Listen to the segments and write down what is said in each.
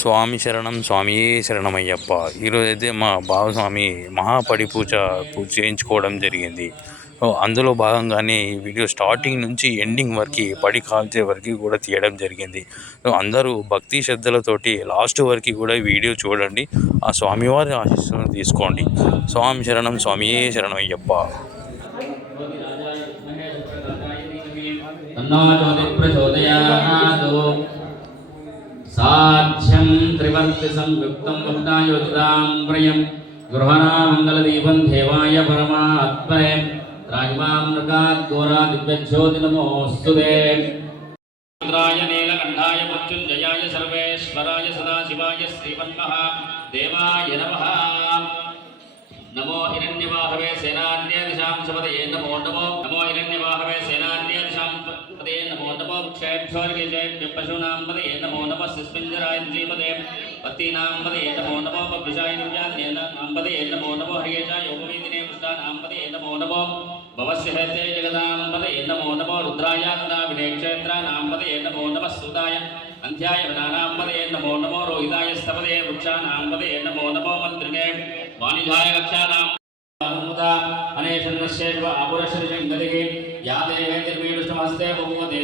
స్వామి శరణం స్వామియే శరణమయ్యప్ప. ఈరోజు అయితే మా భాగస్వామి మహాపడి పూజ పూజ చేయించుకోవడం జరిగింది. అందులో భాగంగానే ఈ వీడియో స్టార్టింగ్ నుంచి ఎండింగ్ వరకు పడి కాల్చే వరకు కూడా తీయడం జరిగింది. అందరూ భక్తి శ్రద్ధలతోటి లాస్ట్ వరకు కూడా వీడియో చూడండి. ఆ స్వామివారి ఆశీస్సులను తీసుకోండి. స్వామి శరణం స్వామియే శరణం అయ్యప్ప ప్రచోదయా ദേവന്തി സംയുക്തം മുണ്ടായോജിതാംബ്രയം ഗൃഹണാമംഗലദീപം ദേവായ പരമാത്മനെ ത്രാഹിമാം നൃകാഘോരാ ദിവ്യജ്യോതി നമോസ്തുതേ ായ നീലകണ്ഠായ മൃത്യുഞ്ജയായ സർവേശ്വരായ സദാശിവായ ശ്രീമന്മഹ ദേവായ നമ నమో హిరణ్యవాహవే సేనాన్యదిశాం శపదయే నమో నమో నమో హిరణ్యవాహవే సేనాన్యదిశాం పదే నమో నమో క్షేత్రోర్గే జయ పశూనాం పదయే నమో నమస్సు స్పింజరాయ జీవదే जीवदे पतीनां पदये नमो नमो बभ्रुषाय निर्व्याधनेनां पदये नमो नमो हरियेशाय योगवीदिने पुष्टानां पदये नमो नमो भवस्य हेते जगदां पदये नमो नमो रुद्रायात्नाविने क्षेत्राणां पदये नमो नमः सुताय अन्ध्याय वनानां पदये नमो नमो रोहिताय स्तपदे वृक्षाणां पदये नमो नमो मन्त्रिणे वाणिजाय कक्षानां मुदा अनेशन्नस्यैव आपुरश्रीशङ्करिः या देवेन्द्रमीडुष्टमस्ते भूमते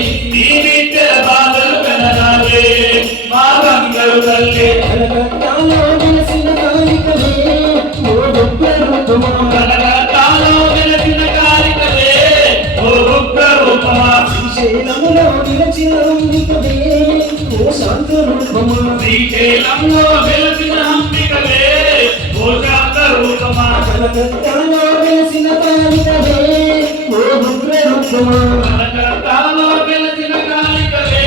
శ్రీశైలంలో వెలసిన అంబికలే ఓ శాంత రూపమా కలకత్తాలో వెలసిన కాలికలే ఓ గొప్ప రూపమా కలకత్తాలో వెలసిన కాలికలే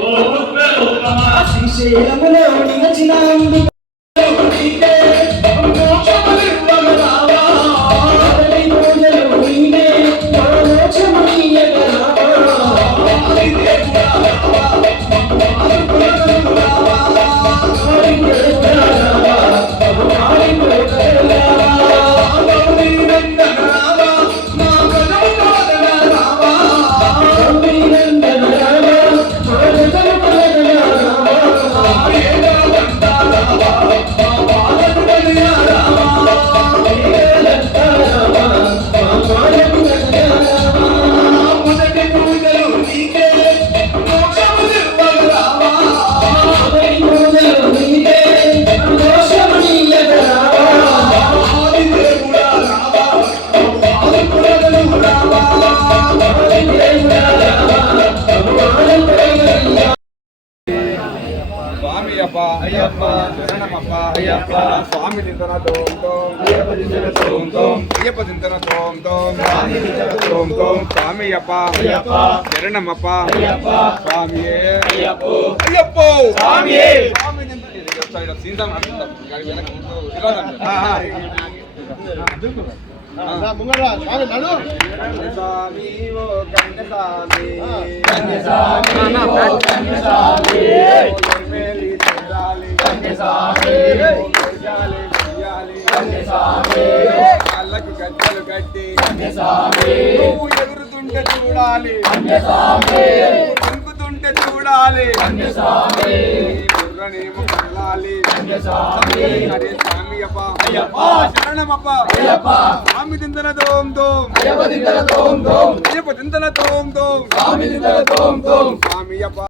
ఓ రూపమా శ్రీశైలములో నిలచిన అంబిక స్వామి అప్ప అయ్యప్ప శరణమప్ప అయ్యప్ప స్వామి దింతన తోం తోం అయ్యప్ప దింతన తోం తోం అయ్యప్ప దింతన తోం తోం తోం తోం స్వామి అప్ప అయ్యప్ప శరణమప్ప అయ్యప్ప స్వామియే అయ్యప్ప అయ్యప్ప స్వామియే స్వామి దింతన ఇది సైడ్ సీన్ అర్థం గాడి వెనక ముందు స్వామి ఓ కన్య స్వామి కన్య స్వామి ఓ కన్య స్వామి మేలి చెందాలి కళ్ళకు గజ్జలు కట్టి నువ్వు ఎగురుతుంటే చూడాలి చూడాలి బుర్రనేమో అరే స్వామి అప్ప శరణమప్ప స్వామి దిందన దోం దోం అయ్యప్ప దిందన దోం దోం అయ్యప్ప దిందన దోం దోం స్వామి దిందన దోం దోం స్వామి అప్ప.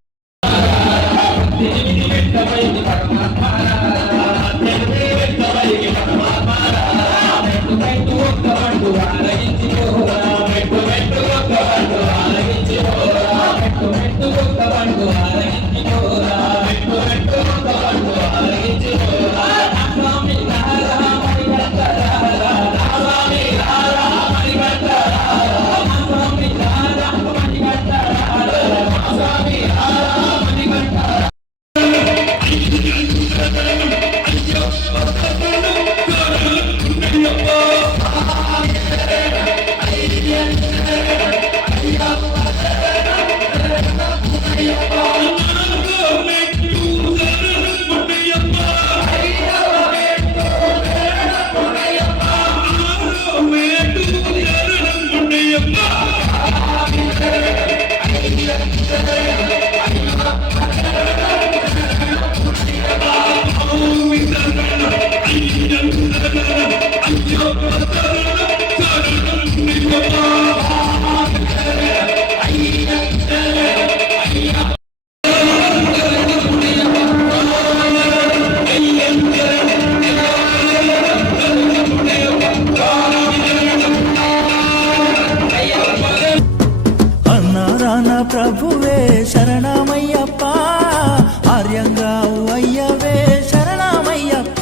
కాపాడావు అయ్యవే శరణమయ్యప్ప.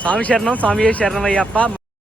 స్వామి శరణం స్వామి శరణమయ్యప్ప.